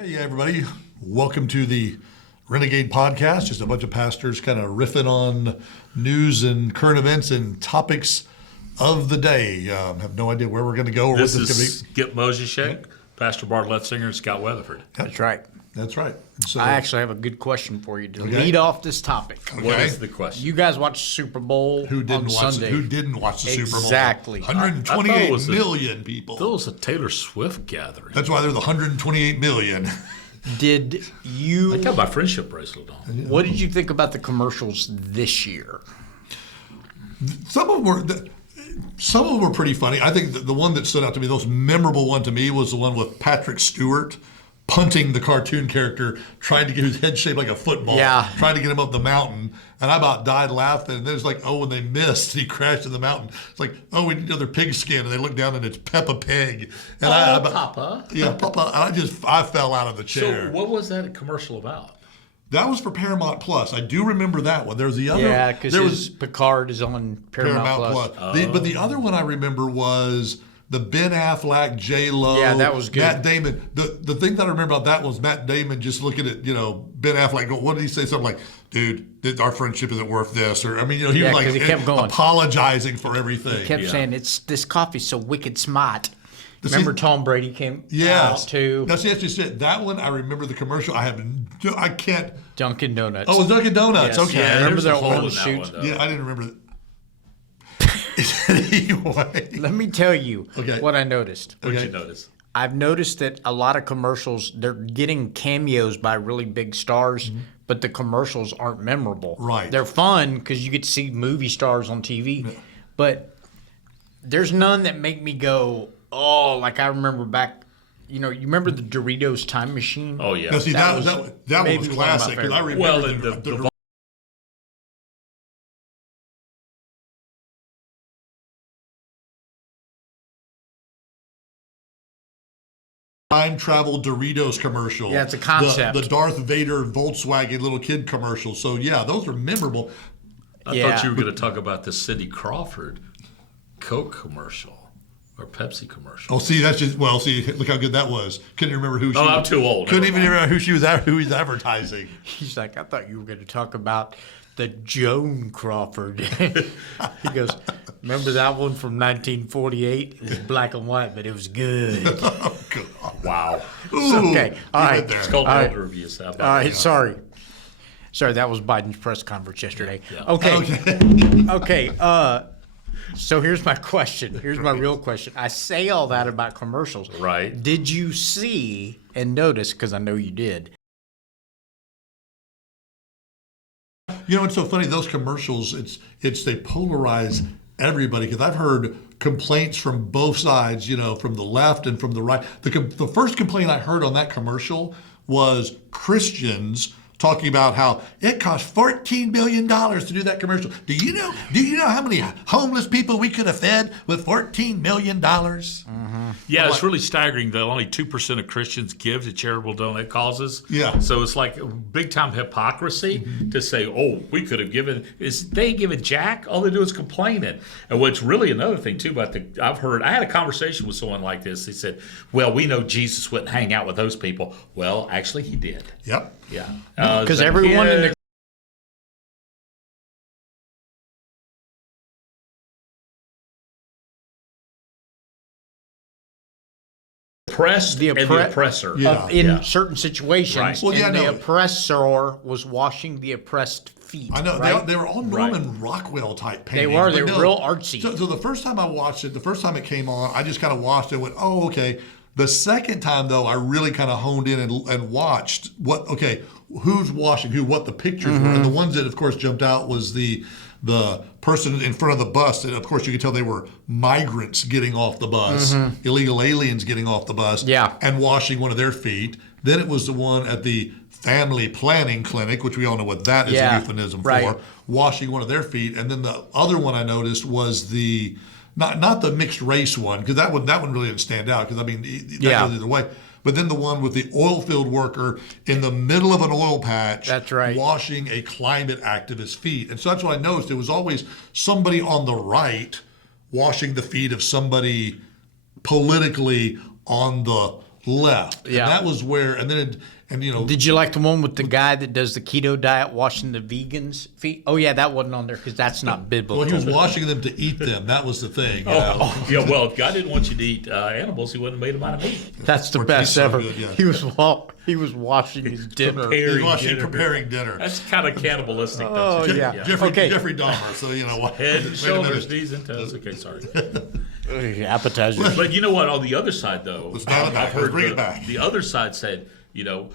Hey, everybody. Welcome to the Renegade Podcast. Just a bunch of pastors kind of riffing on news and current events and topics of the day. Have no idea where we're going to go or This what is this is going to be. Skip Moseshek, Pastor Bart Letzinger, and Scott Weatherford. That's right. That's right. So, I actually have a good question for you to lead off this topic. What is the question? You guys watch Super Bowl who didn't on watch Sunday. Who didn't watch the Super Bowl? Exactly. 128 million people. That was a Taylor Swift gathering. That's why they're the 128 million. Did you? I got my friendship bracelet on. What did you think about the commercials this year? Some of them were pretty funny. I think the one that stood out to me, the most memorable one to me, was the one with Patrick Stewart punting the cartoon character, trying to get his head shaped like a football, trying to get him up the mountain. And I about died laughing. And then it's like, oh, when they missed, he crashed in the mountain. It's like, oh, we need another pig skin. And they look down and it's Peppa Pig. And Papa. Yeah, Papa. And I fell out of the chair. So what was that commercial about? That was for Paramount Plus. I do remember that one. There was the other. Yeah, because Picard is on Paramount Plus. But the other one I remember was the Ben Affleck, J-Lo. Yeah, that was good. Matt Damon. The thing that I remember about that was Matt Damon just looking at, Ben Affleck going, what did he say? Something like, dude, our friendship isn't worth this. Or, he was like he kept going. Apologizing for everything. He kept saying, this coffee's so wicked smart. Remember Tom Brady came out too? That's actually said. That one, I remember the commercial. I can't. Dunkin' Donuts. Oh, it was Dunkin' Donuts. Yes. Okay. Yeah, remember There's a hole old in that shoot? one, Yeah, I didn't remember that. Anyway. Let me tell you what I noticed. What did you notice? I've noticed that a lot of commercials, they're getting cameos by really big stars, but the commercials aren't memorable. Right. They're fun because you get to see movie stars on TV, but there's none that make me go, oh, like I remember back, you remember the Doritos Time Machine? Oh, yeah. Now, see, that one was classic. Because I remember Well, the time travel Doritos commercial. Yeah, it's a concept. The Darth Vader Volkswagen little kid commercial. So, yeah, those are memorable. I thought you were going to talk about the Cindy Crawford Coke commercial or Pepsi commercial. Oh, see, that's just, look how good that was. Couldn't remember who she was. Oh, I'm too old. Couldn't even remember who he's advertising. He's like, I thought you were going to talk about the Joan Crawford. He goes, remember that one from 1948? It was black and white, but it was good. Oh, God. Wow. Okay. All right. It's called elder abuse. All right. Sorry, that was Biden's press conference yesterday. Yeah. Okay. So here's my question. Here's my real question. I say all that about commercials. Right. Did you see and notice, because I know you did, It's so funny, those commercials, they polarize everybody, because I've heard complaints from both sides, from the left and from the right. The first complaint I heard on that commercial was Christians talking about how it cost $14 million to do that commercial. Do you know how many homeless people we could have fed with $14 million? Mm-hmm. Yeah, it's really staggering that only 2% of Christians give to charitable donate causes. Yeah. So it's like big time hypocrisy to say, oh, we could have given. They ain't giving jack. All they do is complaining. And what's really another thing too about I had a conversation with someone like this. He said, well, we know Jesus wouldn't hang out with those people. Well, actually, he did. Yep. Yeah. because everyone in the oppressed and the oppressor. in certain situations, Right. Well, and the oppressor was washing the oppressed feet. I know. right? They were all Norman Rockwell type They paintings. were. but They were real artsy. So the first time I watched it, the first time it came on, I just kind of watched it and went, oh, okay. The second time, though, I really kind of honed in and watched who's washing who, what the pictures were. And the ones that, of course, jumped out was the person in front of the bus. And, of course, you could tell they were migrants getting off the bus, illegal aliens getting off the bus, and washing one of their feet. Then it was the one at the family planning clinic, which we all know what that is a euphemism for, washing one of their feet. And then the other one I noticed was the not the mixed race one, because that one really didn't stand out, because that goes either way. But then the one with the oil field worker in the middle of an oil patch, that's right, washing a climate activist's feet. And so that's what I noticed. It was always somebody on the right washing the feet of somebody politically on the left. Yeah. And that was where, and then, and you know. Did you like the one with the guy that does the keto diet washing the vegans' feet? Oh, yeah, that wasn't on there because that's not biblical. Well, he was washing them to eat them. That was the thing. You know? Yeah, well, if God didn't want you to eat animals, he wouldn't have made them out of meat. That's the Or best so ever. good, yeah. He was washing his dinner. He was preparing dinner. That's kind of cannibalistic. Oh, don't you? yeah. Jeffrey Dahmer. So, you know what? Head, Wait a shoulders, minute. knees, and toes. Okay, sorry. Appetizers. But you know what? On the other side, though, Let's dial it back. I've heard Let's bring it back. the other side said, you know,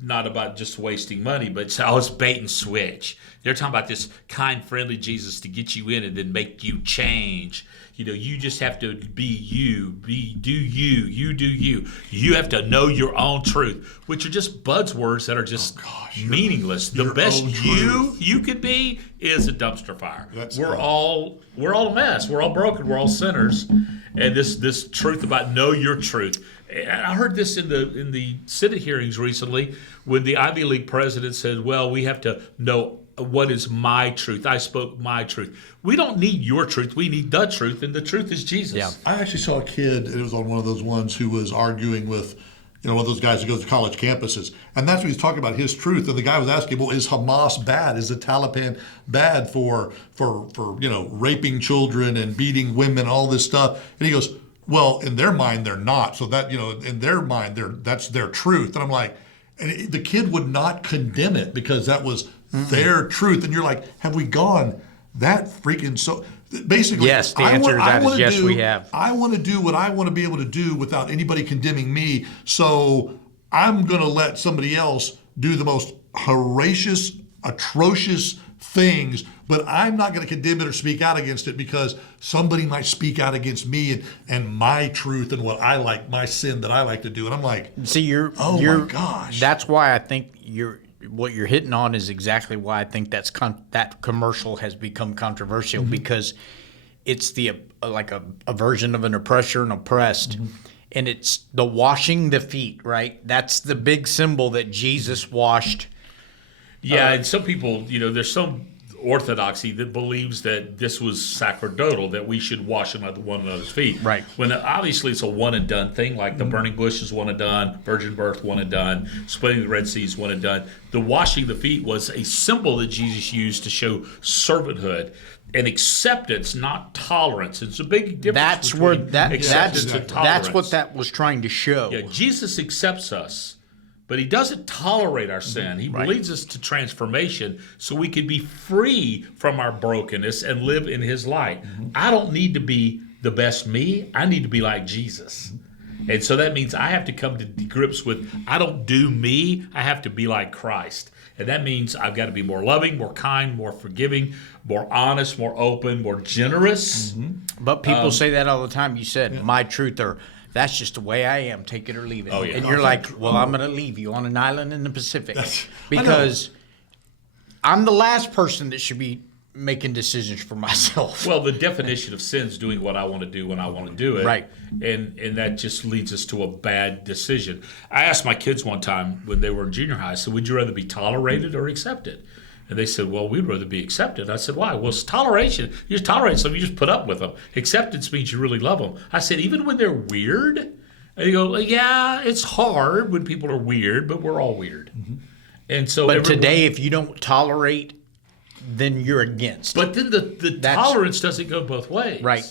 not about just wasting money, but it's bait and switch. They're talking about this kind, friendly Jesus to get you in and then make you change. You know, you just have to be you, do you. You have to know your own truth, which are just buzzwords that are just meaningless. The your best own you could be is a dumpster fire. That's we're right. all a mess. We're all broken. We're all sinners. And this truth about know your truth. And I heard this in the Senate hearings recently when the Ivy League president said, "Well, we have to know what is my truth. I spoke my truth. We don't need your truth. We need the truth, and the truth is Jesus." Yeah. I actually saw a kid, and it was on one of those ones who was arguing with, you know, one of those guys who goes to college campuses. And that's what he's talking about, his truth. And the guy was asking, well, is Hamas bad? Is the Taliban bad for you know, raping children and beating women, all this stuff? And he goes, well, in their mind, they're not. So that, you know, in their mind, that's their truth. And I'm like, and the kid would not condemn it because that was their truth. And you're like, have we gone that freaking so? Basically, Yes, the answer to that is yes, we have. I want to do what I want to be able to do without anybody condemning me. So I'm going to let somebody else do the most atrocious things, but I'm not going to condemn it or speak out against it because somebody might speak out against me and my truth and what I like, my sin that I like to do. And I'm like, See, my gosh. That's why I think what you're hitting on is exactly why I think that commercial has become controversial because it's like a version of an oppressor and oppressed, and it's the washing the feet, right? That's the big symbol that Jesus washed. Yeah, and some people, you know, there's some orthodoxy that believes that this was sacerdotal, that we should wash one another's feet. Right. When obviously it's a one and done thing, like the burning bush is one and done, virgin birth one and done, splitting the Red Sea is one and done. The washing the feet was a symbol that Jesus used to show servanthood and acceptance, not tolerance. It's a big difference between acceptance and tolerance. That's what that was trying to show. Yeah, Jesus accepts us. But he doesn't tolerate our sin. He leads us to transformation so we can be free from our brokenness and live in his light. I don't need to be the best me. I need to be like Jesus. And so that means I have to come to grips with, I don't do me. I have to be like Christ. And that means I've got to be more loving, more kind, more forgiving, more honest, more open, more generous. But people say that all the time. You said, my truth, or that's just the way I am, take it or leave it. Oh, yeah. And you're like, well, I'm going to leave you on an island in the Pacific because I'm the last person that should be making decisions for myself. Well, the definition of sin is doing what I want to do when I want to do it. Right. And that just leads us to a bad decision. I asked my kids one time when they were in junior high, I said, would you rather be tolerated or accepted? And they said, well, we'd rather be accepted. I said, why? Well, it's toleration. You just tolerate something, you just put up with them. Acceptance means you really love them. I said, even when they're weird? And they go, yeah, it's hard when people are weird, but we're all weird. And so But today, if you don't tolerate, then you're against. But then the tolerance doesn't go both ways. Right.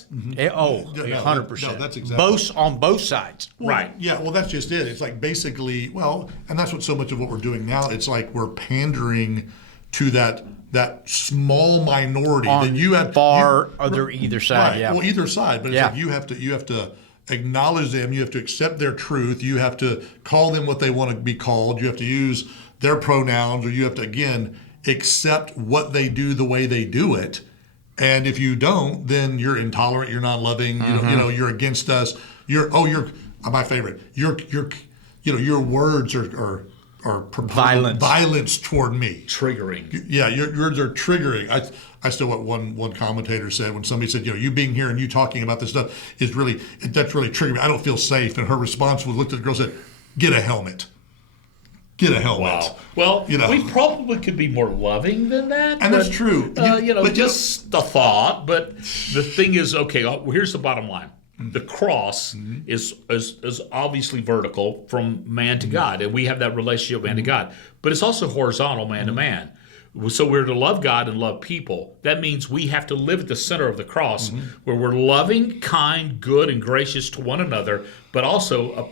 Oh, 100%. No, that's exactly. On both sides. Right. Yeah, well, that's just it. It's like basically, well, and that's what so much of what we're doing now. It's like we're pandering to that small minority that you have either side. Right. Yeah. Well, either side, but it's Yeah. like you have to acknowledge them. You have to accept their truth. You have to call them what they want to be called. You have to use their pronouns, or you have to again accept what they do the way they do it. And if you don't, then you're intolerant. You're not loving. You know, you're against us. You're my favorite. Your words are violence toward me. Triggering. Yeah, your words are triggering. I still what one commentator said when somebody said, you being here and you talking about this stuff that's really triggering me. I don't feel safe. And her response was, looked at the girl and said, get a helmet. Get a helmet. Wow. Well, we probably could be more loving than that. And that's true. But just the thought. But the thing is, okay, here's the bottom line. the cross is obviously vertical from man to God, and we have that relationship man to God, but it's also horizontal man to man. So we're to love God and love people. That means we have to live at the center of the cross, where we're loving, kind, good, and gracious to one another, but also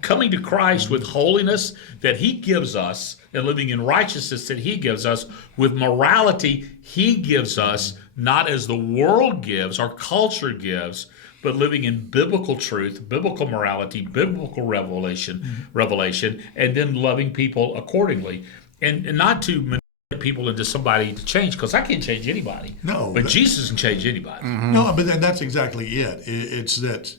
coming to Christ with holiness that he gives us, and living in righteousness that he gives us, with morality he gives us, not as the world gives, our culture gives, but living in biblical truth, biblical morality, biblical revelation, and then loving people accordingly. And not to manipulate people into somebody to change, because I can't change anybody. No. But Jesus can change anybody. No, but that's exactly it. It's that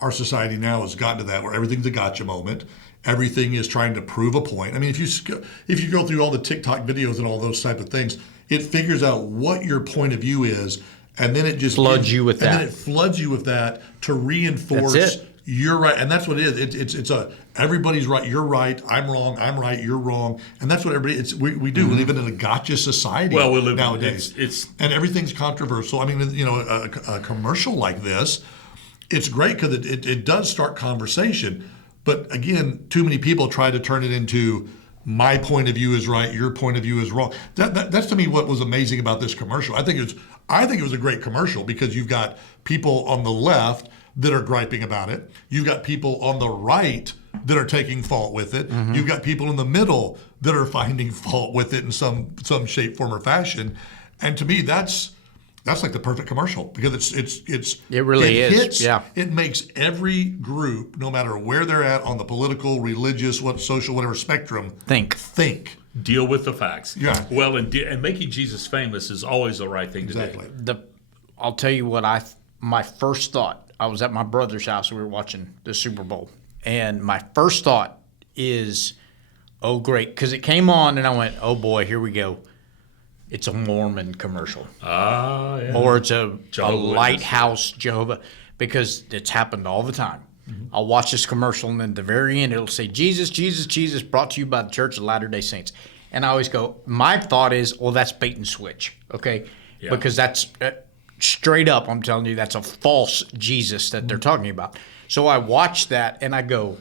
our society now has gotten to that where everything's a gotcha moment. Everything is trying to prove a point. I mean, if you go through all the TikTok videos and all those type of things, it figures out what your point of view is, and then it just floods you with that. And then it floods you with that to reinforce That's it. you're right. And that's what it is. It's everybody's right. You're right. I'm wrong. I'm right. You're wrong. And that's what everybody. We do. We live in a gotcha society. Well, we live nowadays. And everything's controversial. I mean, a commercial like this, it's great because it does start conversation. But again, too many people try to turn it into my point of view is right, your point of view is wrong. That's to me what was amazing about this commercial. I think it was a great commercial because you've got people on the left that are griping about it. You've got people on the right that are taking fault with it. You've got people in the middle that are finding fault with it in some shape, form, or fashion. And to me, that's like the perfect commercial because it really is. Hits, yeah. It makes every group, no matter where they're at on the political, religious, social, whatever spectrum, Think. Deal with the facts. Yeah. Well, and making Jesus famous is always the right thing to do. I'll tell you what my first thought. I was at my brother's house. We were watching the Super Bowl, and my first thought is, "Oh, great!" Because it came on, and I went, "Oh boy, here we go." It's a Mormon commercial. Yeah. Or it's a lighthouse Jehovah, because it's happened all the time. I'll watch this commercial, and then at the very end, it'll say, Jesus, Jesus, Jesus, brought to you by the Church of Latter-day Saints. And I always go, my thought is, well, that's bait and switch, okay? Yeah. Because that's straight up, I'm telling you, that's a false Jesus that they're talking about. So I watched that, and I go,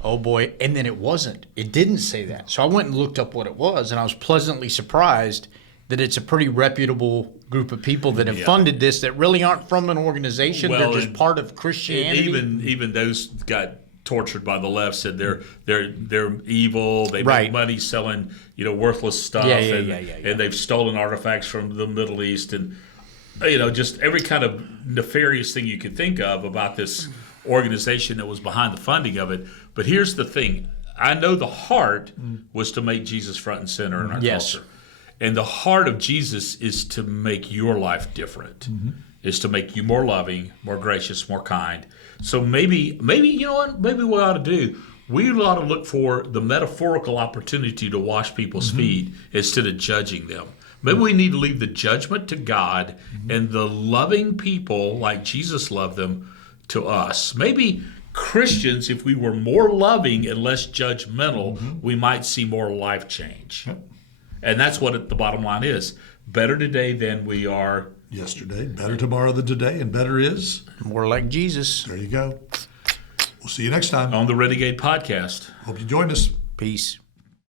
oh boy, and then it wasn't. It didn't say that. So I went and looked up what it was, and I was pleasantly surprised that it's a pretty reputable group of people that have funded this that really aren't from an organization. Well, they're just part of Christianity. Even those got tortured by the left said they're evil. They make money selling worthless stuff, and they've stolen artifacts from the Middle East, and just every kind of nefarious thing you could think of about this organization that was behind the funding of it. But here's the thing: I know the heart was to make Jesus front and center in our culture. And the heart of Jesus is to make your life different, is to make you more loving, more gracious, more kind. So maybe you know what? Maybe what we ought to do, we ought to look for the metaphorical opportunity to wash people's feet instead of judging them. Maybe we need to leave the judgment to God and the loving people like Jesus loved them to us. Maybe Christians, if we were more loving and less judgmental, we might see more life change. Yep. And that's what the bottom line is. Better today than we are yesterday. Better tomorrow than today. And better is? More like Jesus. There you go. We'll see you next time on the Renegade Podcast. Hope you join us. Peace.